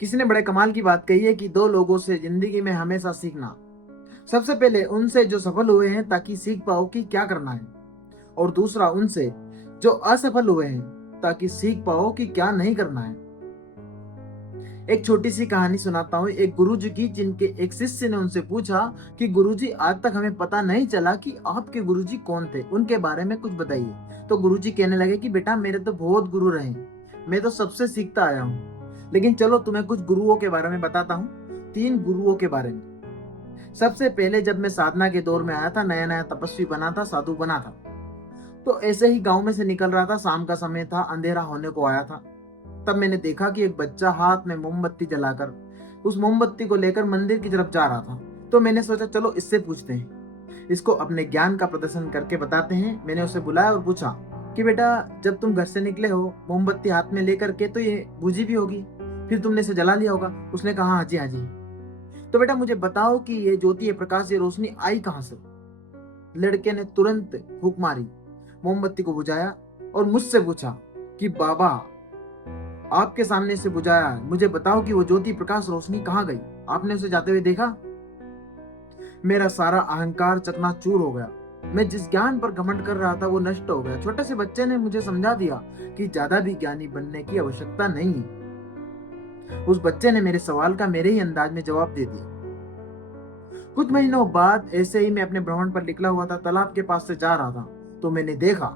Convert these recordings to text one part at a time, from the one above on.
किसी ने बड़े कमाल की बात कही है कि दो लोगों से जिंदगी में हमेशा सीखना। सबसे पहले उनसे जो सफल हुए हैं ताकि सीख पाओ कि क्या करना है, और दूसरा उनसे जो असफल हुए हैं ताकि सीख पाओ कि क्या नहीं करना है। एक छोटी सी कहानी सुनाता हूँ एक गुरुजी की, जिनके एक शिष्य ने उनसे पूछा कि गुरुजी, आज तक हमें पता नहीं चला कि आपके गुरुजी कौन थे, उनके बारे में कुछ बताइए। तो गुरुजी कहने लगे कि बेटा, मेरे तो बहुत गुरु रहे, मैं तो सबसे सीखता आया हूँ, लेकिन चलो तुम्हें कुछ गुरुओं के बारे में बताता हूँ। 3 गुरुओं के बारे में। सबसे पहले जब मैं साधना के दौर में आया था, नया नया तपस्वी बना था, साधु बना था, तो ऐसे ही गांव में से निकल रहा था। शाम का समय था, अंधेरा होने को आया था। तब मैंने देखा कि एक बच्चा हाथ में मोमबत्ती जलाकर उस मोमबत्ती को लेकर मंदिर की तरफ जा रहा था। तो मैंने सोचा चलो इससे पूछते हैं, इसको अपने ज्ञान का प्रदर्शन करके बताते हैं। मैंने उसे बुलाया और पूछा कि बेटा, जब तुम घर से निकले हो मोमबत्ती हाथ में लेकर के, तो ये बुझी भी होगी, फिर तुमने इसे जला लिया होगा। उसने कहा हाँ जी हाँ जी। तो बेटा मुझे बताओ कि ये ज्योति, ये प्रकाश, ये रोशनी आई कहां से। लड़के ने तुरंत फूंक मारी, मोमबत्ती को बुझाया और मुझसे पूछा कि बाबा, आपके सामने से बुझाया, मुझे बताओ कि वो ज्योति, प्रकाश, रोशनी कहाँ गई, आपने उसे जाते हुए देखा। मेरा सारा अहंकार चकनाचूर हो गया। मैं जिस ज्ञान पर घमंड कर रहा था वो नष्ट हो गया। छोटे से बच्चे ने मुझे समझा दिया कि ज्यादा भी ज्ञानी बनने की आवश्यकता नहीं है। उस बच्चे ने मेरे सवाल का मेरे ही अंदाज में जवाब दे दिया। कुछ महीनों बाद ऐसे ही मैं अपने भ्रमण पर निकला हुआ था, तालाब के पास से जा रहा था, तो मैंने देखा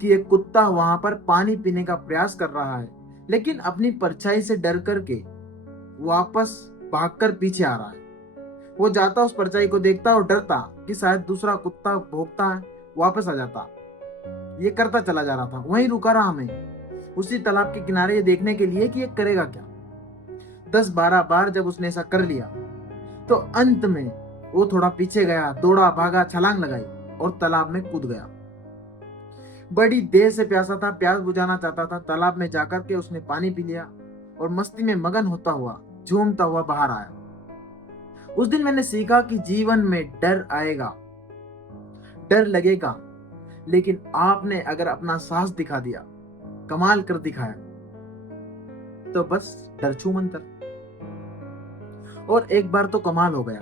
कि एक कुत्ता वहां पर पानी पीने का प्रयास कर रहा है, लेकिन अपनी परछाई से डर करके वापस भागकर पीछे आ रहा है। वो जाता, उस परछाई को देखता और डरता कि शायद दूसरा कुत्ता भौंकता है, वापस आ जाता। ये करता चला जा रहा था। वहीं रुका रहा मैं, उसी तालाब के किनारे, ये देखने के लिए कि ये करेगा क्या। 10-12 बार जब उसने ऐसा कर लिया, तो अंत में वो थोड़ा पीछे गया, दौड़ा, भागा, छलांग लगाई और तालाब में कूद गया। बड़ी देर से प्यासा था, प्यास बुझाना चाहता था। तालाब में जाकर के उसने पानी पी लिया और मस्ती में मगन होता हुआ, झूमता हुआ बाहर आया। उस दिन मैंने सीखा कि जीवन में डर आएगा, डर लगेगा, लेकिन आपने अगर अपना साहस दिखा दिया, कमाल कर दिखाया, तो बस डर छू मंतर। और एक बार तो कमाल हो गया।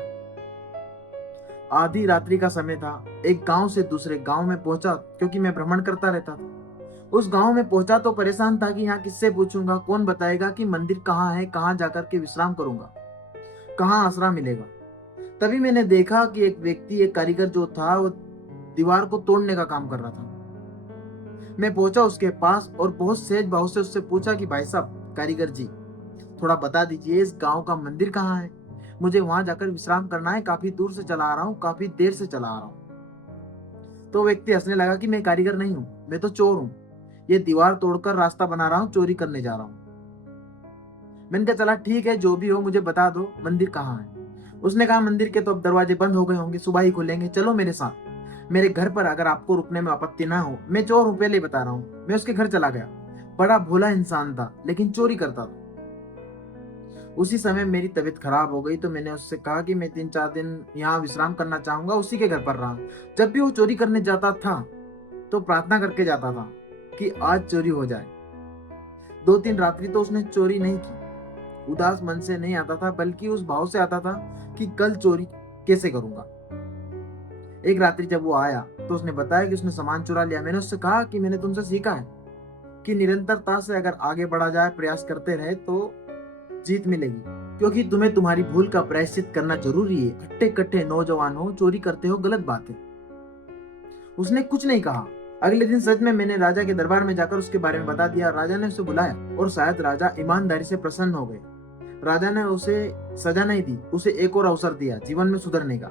आधी रात्रि का समय था, एक गांव से दूसरे गांव में पहुंचा, क्योंकि मैं भ्रमण करता रहता था। उस गांव में पहुंचा तो परेशान था कि यहाँ किससे पूछूंगा, कौन बताएगा कि मंदिर कहाँ है, कहाँ जाकर के विश्राम करूंगा, कहाँ आसरा मिलेगा। तभी मैंने देखा कि एक व्यक्ति, एक कारीगर जो था, वो दीवार को तोड़ने का काम कर रहा था। मैं पहुंचा उसके पास और बहुत सहज भाव से उससे पूछा कि भाई साहब, कारीगर जी, थोड़ा बता दीजिए इस गांव का मंदिर कहाँ है, मुझे वहां जाकर विश्राम करना है, काफी दूर से चला आ रहा हूँ, काफी देर से चला आ रहा हूँ। तो व्यक्ति हंसने लगा कि मैं कारीगर नहीं हूँ, मैं तो चोर हूँ, ये दीवार तोड़कर रास्ता बना रहा हूँ, चोरी करने जा रहा हूँ। मैंने कहा चला ठीक है, जो भी हो मुझे बता दो मंदिर कहाँ है। उसने कहा मंदिर के तो अब दरवाजे बंद हो गए होंगे, सुबह ही खुलेंगे, चलो मेरे साथ, मेरे घर पर, अगर आपको रुकने में आपत्ति ना हो। मैं चोर हूँ, पहले ही बता रहा हूँ। मैं उसके घर चला गया। बड़ा भोला इंसान था, लेकिन चोरी करता था। उसी समय मेरी तबीयत खराब हो गई, तो मैंने उससे कहा कि मैं 3-4 दिन यहाँ विश्राम करना चाहूंगा। उसी के घर पर रहा। जब भी वो चोरी करने जाता था तो प्रार्थना करके जाता था कि आज चोरी हो जाए। 2-3 रात्रि तो उसने चोरी नहीं की। उदास मन से नहीं आता था, बल्कि उस भाव से आता था कि कल चोरी कैसे करूंगा। एक रात्रि जब वो आया तो उसने बताया कि उसने सामान चुरा लिया। मैंने उससे कहा कि मैंने तुमसे सीखा है कि निरंतरता से अगर आगे बढ़ा जाए, प्रयास करते रहे, तो जीत मिलेगी, क्योंकि तुम्हें तुम्हारी भूल का प्रायश्चित करना जरूरी है। हट्टे कट्टे नौजवान हो, चोरी करते हो, गलत बात है। उसने कुछ नहीं कहा। अगले दिन सच में मैंने राजा के दरबार में जाकर उसके बारे में बता दिया। राजा ने उसे बुलाया और शायद राजा ईमानदारी से प्रसन्न हो गए। राजा ने उसे सजा नहीं दी, उसे एक और अवसर दिया जीवन में सुधरने का।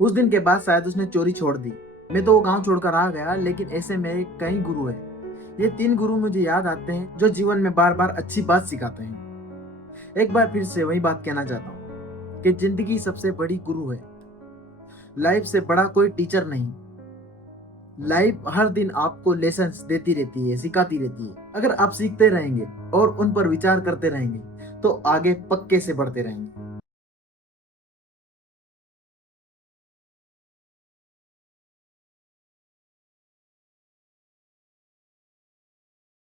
उस दिन के बाद शायद उसने चोरी छोड़ दी। मैं तो वो गांव छोड़कर आ गया, लेकिन ऐसे मेरे कई गुरु हैं। ये 3 गुरु मुझे याद आते हैं, जो जीवन में बार बार अच्छी बात सिखाते हैं। एक बार फिर से वही बात कहना चाहता हूँ कि जिंदगी सबसे बड़ी गुरु है। लाइफ से बड़ा कोई टीचर नहीं। लाइफ हर दिन आपको लेसन्स देती रहती है, सिखाती रहती है। अगर आप सीखते रहेंगे और उन पर विचार करते रहेंगे, तो आगे पक्के से बढ़ते रहेंगे।